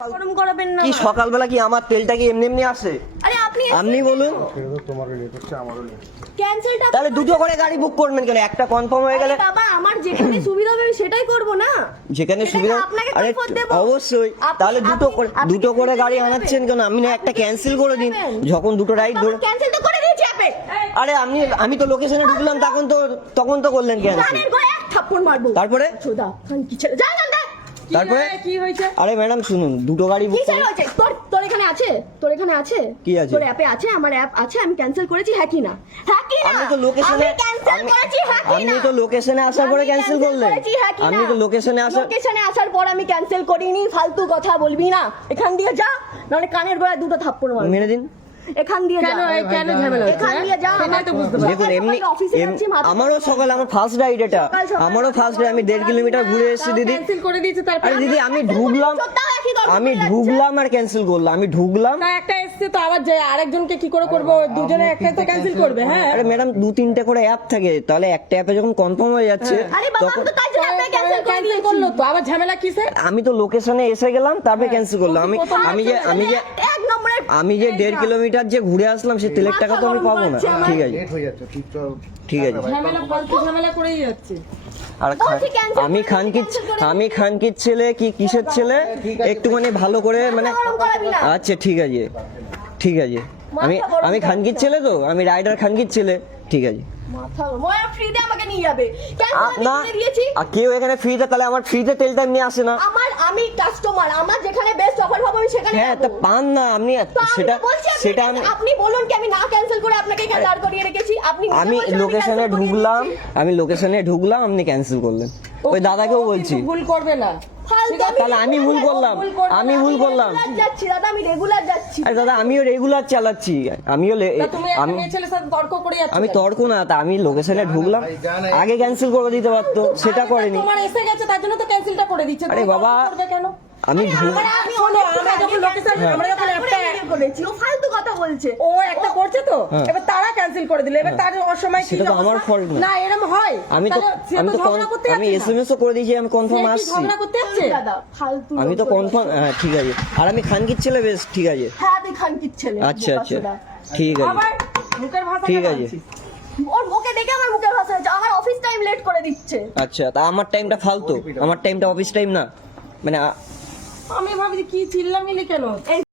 গরম করাবেন না। কি সকালবেলা কি আমার তেলটা কি এমনি এমনি আসে? আরে আপনি বলুন। ক্যান্সেলটা তাহলে দুটো করে গাড়ি বুক করবেন কেন? একটা কনফার্ম হয়ে গেলে বাবা আমার যেখানে সুবিধা হবে সেটাই করব না। যেখানে সেটা সুবিধা আপনাকে আরে কমফোর্ট দেব। অবশ্যই। তাহলে দুটো করে গাড়ি আনাচ্ছেন কেন? আপনি না একটা ক্যান্সেল করে দিন। যখন দুটো রাইড ধরে ক্যান্সেল তো করে দিয়েছি আপনি। আরে আমি তো লোকেশনে ঢুকলাম তখন তো করলেন ক্যান্সেল। কানের গোড়ায় এক থাপ্পড় মারবো। তারপরে চোদা খান কি ছেড়ে যা জানতে। তারপরে কি হয়েছে? আরে ম্যাডাম শুনুন, দুটো গাড়ি বুক কি ছেড়ে হয়েছে? তোর এখানে আছে? তোর এখানে আছে? কি আছে? তোর অ্যাপে আছে? আমার অ্যাপ আছে, আমি ক্যান্সেল করেছি। হ্যাঁ কি না? হ্যাঁ কি না? আমি তো লোকেশনে ক্যান্সেল করেছি। হ্যাঁ কি না? আপনি তো লোকেশনে আসার পরে ক্যান্সেল করলেন। আমি তো লোকেশনে আসার পর আমি ক্যান্সেল করিনি। ফালতু কথা বলবি না। এখান দিয়ে যা, নাহলে কানের গোড়ায় দুটো থাপ্পড় মারবো। মেরে দিন। এখান দিয়ে যা। কেন ঝামেলা হচ্ছে? এখান দিয়ে যা। দেখুন এমনি আমারও সকালে আমার ফার্স্ট রাইড এটা, আমারও ফার্স্ট রাইড। আমি 1.5 কিলোমিটার ঘুরে এসেছি দিদি। ক্যান্সেল করে দিয়েছে তারপর আরে দিদি আমি ঢুকলাম আর ক্যান্সেল করলাম। আমি ঢুকলাম তা একটা এসছে তো আবার যে আরেকজনকে কি করে করব? দুজনে একসাথে ক্যান্সেল করবে? হ্যাঁ আরে ম্যাডাম 2-3টে করে অ্যাপ থাকে, তাহলে একটা অ্যাপে যখন কনফার্ম হয়ে যাচ্ছে আরে বাবা আমি তো তাই জন্য অ্যাপে ক্যান্সেল করে ক্যান্সেল দিয়েছি। করলো তো আবার ঝামেলা কিসে? আমি তো লোকেশনে এসে গেলাম তারপরে ক্যান্সেল করলাম। এক নম্বরে আমি যে 1.5 কিলোমিটার যে ঘুরে আসলাম সে তেলের টাকা তো আমি পাবো না। ঠিক আছে ঠিক আছে। ঝামেলা ফালতু ঝামেলা করেই যাচ্ছে। আর আমি খানকির ছেলে কি কিসের ছেলে একটুখানি ভালো করে মানে আচ্ছা ঠিক আছে ঠিক আছে। আমি খানকির ছেলে তো, আমি রাইডার খানকির ছেলে। ঠিক আছে মাথা মোয়া ফ্রিতে আমাকে নিয়ে যাবে। কেন না আমি দিয়েছি? আর কেউ এখানে ফ্রিতে, তাহলে আমার ফ্রিতে তেলটা এমনি আসে না। আমি কাস্টমার, আমার যেখানে বেস্ট অফার পাবো আমি সেখানে হ্যাঁ তা যাবো। পান না আপনি তো আমি সেটা বলছি সেটা আমি আপনি বলুন কি আমি না ক্যান্সেল করে আপনাকে এখানে দাঁড় করিয়ে রেখেছি? আপনি নিজে আমি বলছেন লোকেশনে cancel করিয়ে ঢুকলাম দিয়েছি। আমি লোকেশনে ঢুকলাম আপনি ক্যান্সেল করলেন। ওই দাদাকেও বলছি কিন্তু ভুল করবে না। ফালতু তাহলে আমি ভুল করলাম। আমি ভুল করলাম। রেগুলার যাচ্ছি দাদা, আমি রেগুলার যাচ্ছি। আরে দাদা আমিও রেগুলার চালাচ্ছি। তা তুমি একটা মেয়ে ছেলের সাথে তর্ক করে যাচ্ছ? আমি তর্ক না, তা আমি লোকেশনে ঢুকলাম, আগে ক্যান্সেল করে দিতে পারতো, সেটা করেনি। তোমার এসে গেছে তার জন্য তো ক্যান্সেলটা করে দিচ্ছে। আরে তুমি বাবা, তর্ক করবে কেন? আমি শোনো, আমরা যখন লোকেশন আমরা যখন একটা করেছি ও ফালতু কথা বলছে। ও একটা করছে তো হ্যাঁ। এবার তারা ক্যান্সেল করে দিলে, এবার তার অসময় কি সেটা তো আমার অবস্থা? fault না। না এরকম হয়। আমি তো তাহলে সে তো ঝগড়া করতে আমি যাচ্ছে না। এসএমএস ও করে দিয়েছি আমি কনফার্ম সে কি আসছি। ঝগড়া করতে যাচ্ছে? দাদা ফালতু আমি তো লোক কনফার্ম হ্যাঁ ঠিক আছে। আর আমি খানকির ছেলে বেশ ঠিক আছে। হ্যাঁ আমি খানকির ছেলে। আচ্ছা বোকা আচ্ছা ছোড়া। ঠিক আছে আবার মুখের ভাষা ঠিক কেন আছে। আনছিস? ওর মুখে দেখে আমার মুখের ভাষা হচ্ছে। আমার অফিস টাইম লেট করে দিচ্ছে। আচ্ছা তা আমার টাইমটা ফালতু, আমার টাইমটা অফিস টাইম না মানে আমি ভাবছি কি চিল্লামিলি কেন?